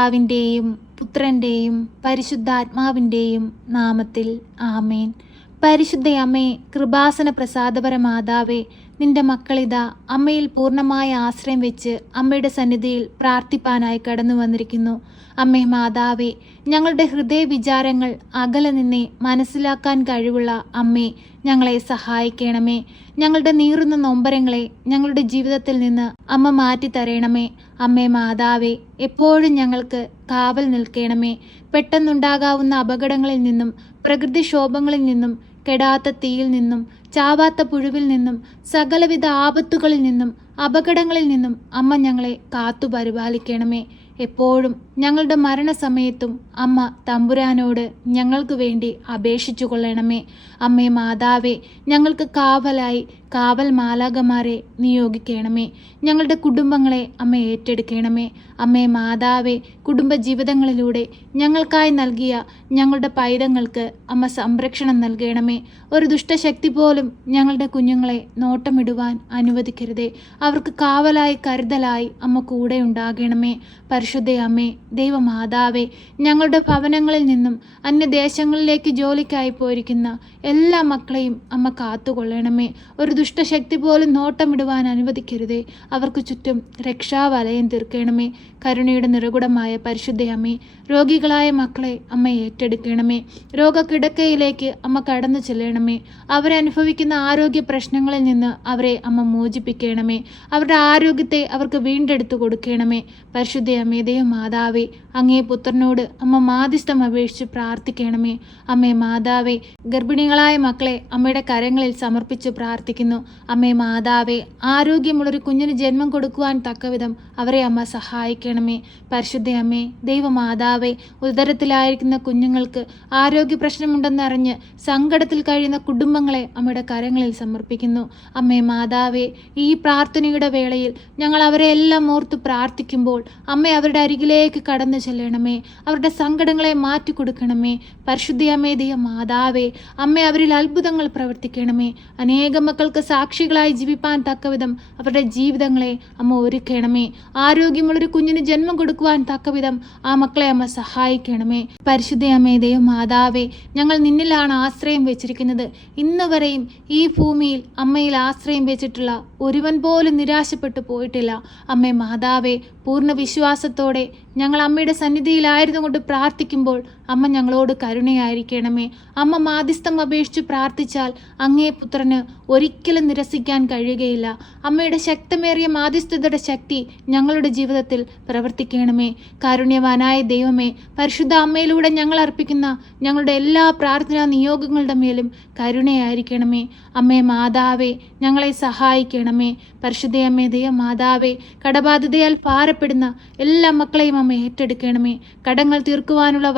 പിതാവിന്റെയും പുത്രന്റെയും പരിശുദ്ധാത്മാവിന്റെയും നാമത്തിൽ ആമേൻ. പരിശുദ്ധയമ്മേ കൃപാസന പ്രസാദപര മാതാവേ നിന്റെ മക്കളിതാ അമ്മയിൽ പൂർണമായ ആശ്രയം വെച്ച് അമ്മയുടെ സന്നിധിയിൽ പ്രാർത്ഥിപ്പാനായി കടന്നു വന്നിരിക്കുന്നു. അമ്മേ മാതാവേ ഞങ്ങളുടെ ഹൃദയ വിചാരങ്ങൾ അകലെ നിന്നെ മനസ്സിലാക്കാൻ കഴിവുള്ള അമ്മേ ഞങ്ങളെ സഹായിക്കണമേ. ഞങ്ങളുടെ നീറുന്ന നൊമ്പരങ്ങളെ ഞങ്ങളുടെ ജീവിതത്തിൽ നിന്ന് അമ്മ മാറ്റി തരണമേ അമ്മേ മാതാവേ എപ്പോഴും ഞങ്ങൾക്ക് കാവൽ നിൽക്കണമേ. പെട്ടെന്നുണ്ടാകാവുന്ന അപകടങ്ങളിൽ നിന്നും പ്രകൃതിക്ഷോഭങ്ങളിൽ നിന്നും കെടാത്ത തീയിൽ നിന്നും ചാവാത്ത പുഴുവിൽ നിന്നും സകലവിധ ആപത്തുകളിൽ നിന്നും അപകടങ്ങളിൽ നിന്നും അമ്മ ഞങ്ങളെ കാത്തു പരിപാലിക്കണമേ. എപ്പോഴും ഞങ്ങളുടെ മരണസമയത്തും അമ്മ തമ്പുരാനോട് ഞങ്ങൾക്ക് വേണ്ടി അപേക്ഷിച്ചു കൊള്ളണമേ അമ്മേ മാതാവേ ഞങ്ങൾക്ക് കാവലായി കാവൽ മാലാകമാരെ നിയോഗിക്കണമേ. ഞങ്ങളുടെ കുടുംബങ്ങളെ അമ്മ ഏറ്റെടുക്കണമേ. അമ്മേ മാതാവേ കുടുംബജീവിതങ്ങളിലൂടെ ഞങ്ങൾക്കായി നൽകിയ ഞങ്ങളുടെ പൈതങ്ങൾക്ക് അമ്മ സംരക്ഷണം നൽകണമേ. ഒരു ദുഷ്ടശക്തി പോലും ഞങ്ങളുടെ കുഞ്ഞുങ്ങളെ നോട്ടമിടുവാൻ അനുവദിക്കരുതേ. അവർക്ക് കാവലായി കരുതലായി അമ്മ കൂടെ ഉണ്ടാകണമേ. പരിശുദ്ധ അമ്മേ ദൈവമാതാവേ ഞങ്ങളുടെ ഭവനങ്ങളിൽ നിന്നും അന്യദേശങ്ങളിലേക്ക് ജോലിക്കായി പോയിരിക്കുന്ന എല്ലാ മക്കളെയും അമ്മ കാത്തുകൊള്ളണമേ. ഒരു ദുഷ്ടശക്തി പോലും നോട്ടമിടുവാൻ അനുവദിക്കരുതേ. അവർക്ക് ചുറ്റും രക്ഷാവലയം തീർക്കണമേ. കരുണയുടെ നിറകുടമായ പരിശുദ്ധ അമ്മേ രോഗികളായ മക്കളെ അമ്മ ഏറ്റെടുക്കണമേ. രോഗക്കിടക്കയിലേക്ക് അമ്മ കടന്നു ചെല്ലണമേ. അവരനുഭവിക്കുന്ന ആരോഗ്യ പ്രശ്നങ്ങളിൽ നിന്ന് അവരെ അമ്മ മോചിപ്പിക്കണമേ. അവരുടെ ആരോഗ്യത്തെ അവർക്ക് വീണ്ടെടുത്തു കൊടുക്കണമേ. പരിശുദ്ധ അമ്മേ മാതാവേ അങ്ങേ പുത്രനോട് അമ്മ മാധ്യസ്ഥം അപേക്ഷിച്ച് പ്രാർത്ഥിക്കണമേ. അമ്മേ മാതാവേ ഗർഭിണികളായ മക്കളെ അമ്മയുടെ കരങ്ങളിൽ സമർപ്പിച്ച് പ്രാർത്ഥിക്കുന്നു. അമ്മേ മാതാവേ ആരോഗ്യമുള്ളൊരു കുഞ്ഞിന് ജന്മം കൊടുക്കുവാൻ തക്കവിധം അവരെ അമ്മ സഹായിക്കണമേ. പരിശുദ്ധ അമ്മേ ദൈവമാതാവേ ഉദരത്തിലായിരിക്കുന്ന കുഞ്ഞുങ്ങൾക്ക് ആരോഗ്യ പ്രശ്നമുണ്ടെന്നറിഞ്ഞ് സങ്കടത്തിൽ കഴിയുന്ന കുടുംബങ്ങളെ അമ്മയുടെ കരങ്ങളിൽ സമർപ്പിക്കുന്നു. അമ്മേ മാതാവേ ഈ പ്രാർത്ഥനയുടെ വേളയിൽ ഞങ്ങൾ അവരെ എല്ലാം ഓർത്ത് പ്രാർത്ഥിക്കുമ്പോൾ അമ്മ അവരുടെ അരികിലേക്ക് കടന്നു ചെല്ലണമേ. അവരുടെ സങ്കടങ്ങളെ മാറ്റി കൊടുക്കണമേ. അമ്മേ ദൈവ മാതാവേ അമ്മ അവരിൽ അത്ഭുതങ്ങൾ പ്രവർത്തിക്കണമേ. അനേകം മക്കൾക്ക് സാക്ഷികളായി ജീവിപ്പാൻ തക്കവിധം അവരുടെ ജീവിതങ്ങളെ അമ്മ ഒരുക്കണമേ. ആരോഗ്യമുള്ളൊരു കുഞ്ഞിന് ജന്മം കൊടുക്കുവാൻ തക്കവിധം ആ മക്കളെ അമ്മ സഹായിക്കണമേ. പരിശുദ്ധ അമ്മേ ദൈവ മാതാവേ ഞങ്ങൾ നിന്നിലാണ് ആശ്രയം വെച്ചിരിക്കുന്നത്. ഇന്ന് വരെയും ഈ ഭൂമിയിൽ അമ്മയിൽ ആശ്രയം വെച്ചിട്ടുള്ള ഒരുവൻ പോലും നിരാശപ്പെട്ടു പോയിട്ടില്ല. അമ്മേ മാതാവേ പൂർണ വിശ്വാസത്തോടെ ഞങ്ങൾ അമ്മയുടെ സന്നിധിയിലായിരുന്നു കൊണ്ട് പ്രാർത്ഥിക്കുമ്പോൾ അമ്മ ഞങ്ങളോട് കരുണയായിരിക്കണമേ. അമ്മ മാധ്യസ്ഥം അപേക്ഷിച്ച് പ്രാർത്ഥിച്ചാൽ അങ്ങേ പുത്രന് ഒരിക്കലും നിരസിക്കാൻ കഴിയുകയില്ല. അമ്മയുടെ ശക്തമേറിയ മാധ്യസ്ഥതയുടെ ശക്തി ഞങ്ങളുടെ ജീവിതത്തിൽ പ്രവർത്തിക്കണമേ. കാരുണ്യവാനായ ദൈവമേ പരിശുദ്ധ അമ്മയിലൂടെ ഞങ്ങൾ അർപ്പിക്കുന്ന ഞങ്ങളുടെ എല്ലാ പ്രാർത്ഥനാ നിയോഗങ്ങളുടെ മേലും കരുണയായിരിക്കണമേ. അമ്മേ മാതാവേ ഞങ്ങളെ സഹായിക്കണമേ. പരിശുദ്ധയമ്മേ ദൈവ മാതാവേ കടബാധിതയാൽ ഭാരപ്പെടുന്ന എല്ലാ മക്കളെയും അമ്മ ഏറ്റെടുക്കണമേ. കടങ്ങൾ തീർക്കുവാനുള്ള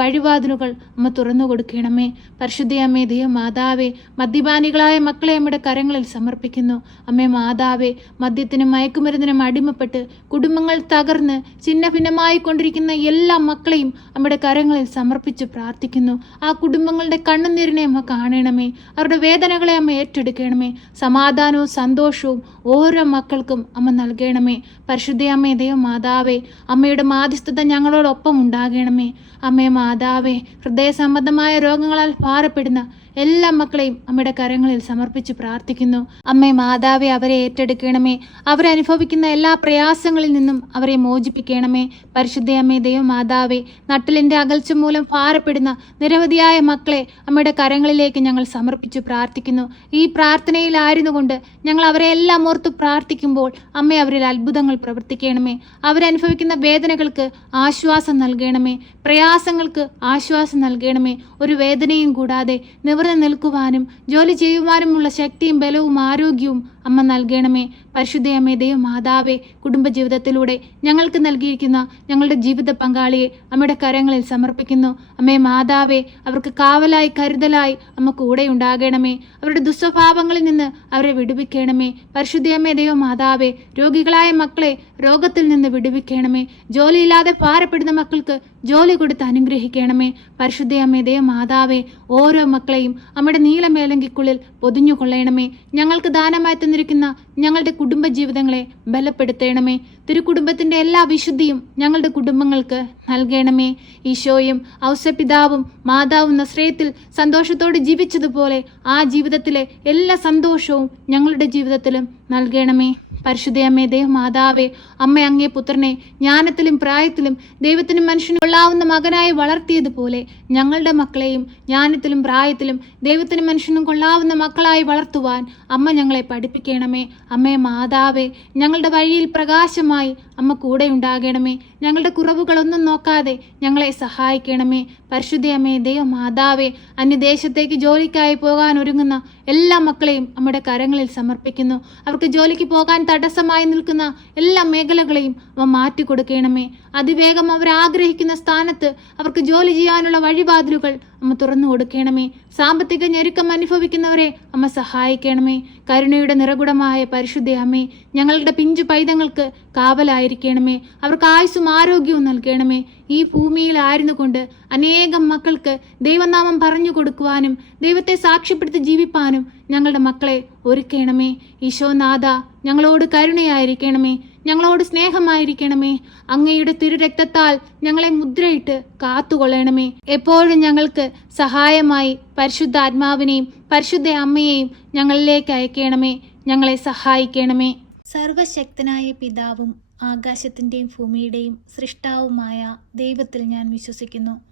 വഴിവാതിലുകൾ അമ്മ തുറന്നു കൊടുക്കണമേ. പരിശുദ്ധയമ്മേ ദൈവ മാതാവേ മദ്യപാനികളായ മക്കളെ അമ്മയുടെ കരങ്ങളിൽ സമർപ്പിക്കുന്നു. അമ്മേ മാതാവേ മദ്യത്തിനും മയക്കുമരുന്നിനും അടിമപ്പെട്ട് കുടുംബങ്ങൾ തകർന്ന് ചിന്ന ഭിന്നമായി കൊണ്ടിരിക്കുന്ന എല്ലാ മക്കളെയും അമ്മയുടെ കരങ്ങളിൽ സമർപ്പിച്ച് പ്രാർത്ഥിക്കുന്നു. ആ കുടുംബങ്ങളുടെ കണ്ണുനീരിനെ അമ്മ കാണണമേ. അവരുടെ വേദനകളെ അമ്മ ഏറ്റെടുക്കണമേ. സമാധാനവും സന്തോഷവും ഓരോ മക്കൾക്കും അമ്മ നൽകണമേ. പരിശുദ്ധയമ്മേ ദൈവ മാതാവേ അമ്മയുടെ മാധ്യസ്ഥത ഞങ്ങളോടൊപ്പം ഉണ്ടാകണമേ. അമ്മേ മാതാവേ ഹൃദയ സംബന്ധമായ രോഗങ്ങളാൽ ഭാരപ്പെടുന്ന എല്ലാ മക്കളെയും അമ്മയുടെ കരങ്ങളിൽ സമർപ്പിച്ച് പ്രാർത്ഥിക്കുന്നു. അമ്മേ മാതാവെ അവരെ ഏറ്റെടുക്കണമേ. അവരനുഭവിക്കുന്ന എല്ലാ പ്രയാസങ്ങളിൽ നിന്നും അവരെ മോചിപ്പിക്കണമേ. പരിശുദ്ധയമ്മേ ദൈവം മാതാവെ നട്ടിലിന്റെ അകൽച്ച മൂലം ഭാരപ്പെടുന്ന നിരവധിയായ മക്കളെ അമ്മയുടെ കരങ്ങളിലേക്ക് ഞങ്ങൾ സമർപ്പിച്ചു പ്രാർത്ഥിക്കുന്നു. ഈ പ്രാർത്ഥനയിലായിരുന്നു കൊണ്ട് ഞങ്ങൾ അവരെ എല്ലാം ഓർത്ത് പ്രാർത്ഥിക്കുമ്പോൾ അമ്മ അവരിൽ അത്ഭുതങ്ങൾ പ്രവർത്തിക്കണമേ. അവരനുഭവിക്കുന്ന വേദനകൾക്ക് ആശ്വാസം നൽകണമേ. പ്രയാസങ്ങൾക്ക് ആശ്വാസം നൽകണമേ. ഒരു വേദനയും കൂടാതെ നിവർന്നു നിൽക്കുവാനും ജോലി ചെയ്യുവാനുമുള്ള ശക്തിയും ബലവും ആരോഗ്യവും അമ്മ നൽകണമേ. പരിശുദ്ധയമ്മേ ദൈവ മാതാവേ കുടുംബജീവിതത്തിലൂടെ ഞങ്ങൾക്ക് നൽകിയിരിക്കുന്ന ഞങ്ങളുടെ ജീവിത പങ്കാളിയെ അമ്മയുടെ കരങ്ങളിൽ സമർപ്പിക്കുന്നു. അമ്മേ മാതാവേ അവർക്ക് കാവലായി കരുതലായി അമ്മ കൂടെ ഉണ്ടാകണമേ. അവരുടെ ദുസ്വഭാവങ്ങളിൽ നിന്ന് അവരെ വിടുവിക്കണമേ. പരിശുദ്ധയമ്മേ ദൈവ മാതാവേ രോഗികളായ മക്കളെ രോഗത്തിൽ നിന്ന് വിടുവിക്കണമേ. ജോലിയില്ലാതെ പാരപ്പെടുന്ന മക്കൾക്ക് ജോലി കൊടുത്ത് അനുഗ്രഹിക്കണമേ. പരിശുദ്ധയമ്മേ ദൈവ മാതാവേ ഓരോ മക്കളെയും അമ്മയുടെ നീളമേലങ്കിക്കുള്ളിൽ പൊതിഞ്ഞു കൊള്ളണമേ ഞങ്ങൾക്ക് ദാനമായി തന്ന ഞങ്ങളുടെ കുടുംബ ജീവിതങ്ങളെ ബലപ്പെടുത്തണമേ. തിരുക്കുടുംബത്തിന്റെ എല്ലാ വിശുദ്ധിയും ഞങ്ങളുടെ കുടുംബങ്ങൾക്ക് നൽകണമേ. ഈശോയും ഔസപിതാവും മാതാവും നശ്രയത്തിൽ സന്തോഷത്തോടെ ജീവിച്ചതുപോലെ ആ ജീവിതത്തിലെ എല്ലാ സന്തോഷവും ഞങ്ങളുടെ ജീവിതത്തിലും നൽകണമേ. പരിശുദ്ധയമ്മേ ദേവമാതാവേ അമ്മ അങ്ങേ പുത്രനെ ജ്ഞാനത്തിലും പ്രായത്തിലും ദൈവത്തിനും മനുഷ്യനും കൊള്ളാവുന്ന മകനായി വളർത്തിയതുപോലെ ഞങ്ങളുടെ മക്കളെയും ജ്ഞാനത്തിലും പ്രായത്തിലും ദൈവത്തിനും മനുഷ്യനും കൊള്ളാവുന്ന മക്കളായി വളർത്തുവാൻ അമ്മ ഞങ്ങളെ പഠിപ്പിക്കണമേ. അമ്മേ മാതാവേ ഞങ്ങളുടെ വഴിയിൽ പ്രകാശമായി അമ്മ കൂടെ ഉണ്ടാകണമേ ഞങ്ങളുടെ കുറവുകളൊന്നും നോക്കാതെ ഞങ്ങളെ സഹായിക്കണമേ. പരിശുദ്ധയമ്മേ ദൈവമാതാവേ അന്യദേശത്തേക്ക് ജോലിക്കായി പോകാൻ ഒരുങ്ങുന്ന എല്ലാ മക്കളെയും അമ്മയുടെ കരങ്ങളിൽ സമർപ്പിക്കുന്നു. അവർക്ക് ജോലിക്ക് പോകാൻ തടസ്സമായി നിൽക്കുന്ന എല്ലാ മേഖലകളെയും അവ മാറ്റിക്കൊടുക്കണമേ. അതിവേഗം അവർ ആഗ്രഹിക്കുന്ന സ്ഥാനത്ത് അവർക്ക് ജോലി ചെയ്യാനുള്ള വഴിവാതിലുകൾ അമ്മ തുറന്നു കൊടുക്കണമേ സാമ്പത്തിക ഞെരുക്കം അനുഭവിക്കുന്നവരെ അമ്മ സഹായിക്കണമേ. കരുണയുടെ നിറകുടമായ പരിശുദ്ധ അമ്മേ ഞങ്ങളുടെ പിഞ്ചു പൈതങ്ങൾക്ക് കാവലായിരിക്കണമേ. അവർക്ക് ആയുസ്സും ആരോഗ്യവും നൽകണമേ. ഈ ഭൂമിയിലായിരുന്നു കൊണ്ട് അനേകം മക്കൾക്ക് ദൈവനാമം പറഞ്ഞു കൊടുക്കുവാനും ദൈവത്തെ സാക്ഷ്യപ്പെടുത്തി ജീവിപ്പാനും ഞങ്ങളുടെ മക്കളെ ഒരുക്കണമേ. ഈശോനാഥ ഞങ്ങളോട് കരുണയായിരിക്കണമേ. ഞങ്ങളോട് സ്നേഹമായിരിക്കണമേ. അങ്ങയുടെ തിരുരക്തത്താൽ ഞങ്ങളെ മുദ്രയിട്ട് കാത്തുകൊള്ളണമേ. എപ്പോഴും ഞങ്ങൾക്ക് സഹായമായി പരിശുദ്ധ ആത്മാവിനെയും പരിശുദ്ധ അമ്മയെയും ഞങ്ങളിലേക്ക് അയക്കണമേ. ഞങ്ങളെ സഹായിക്കണമേ. സർവശക്തനായ പിതാവും ആകാശത്തിന്റെയും ഭൂമിയുടെയും സൃഷ്ടാവുമായ ദൈവത്തിൽ ഞാൻ വിശ്വസിക്കുന്നു.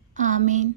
ആമേൻ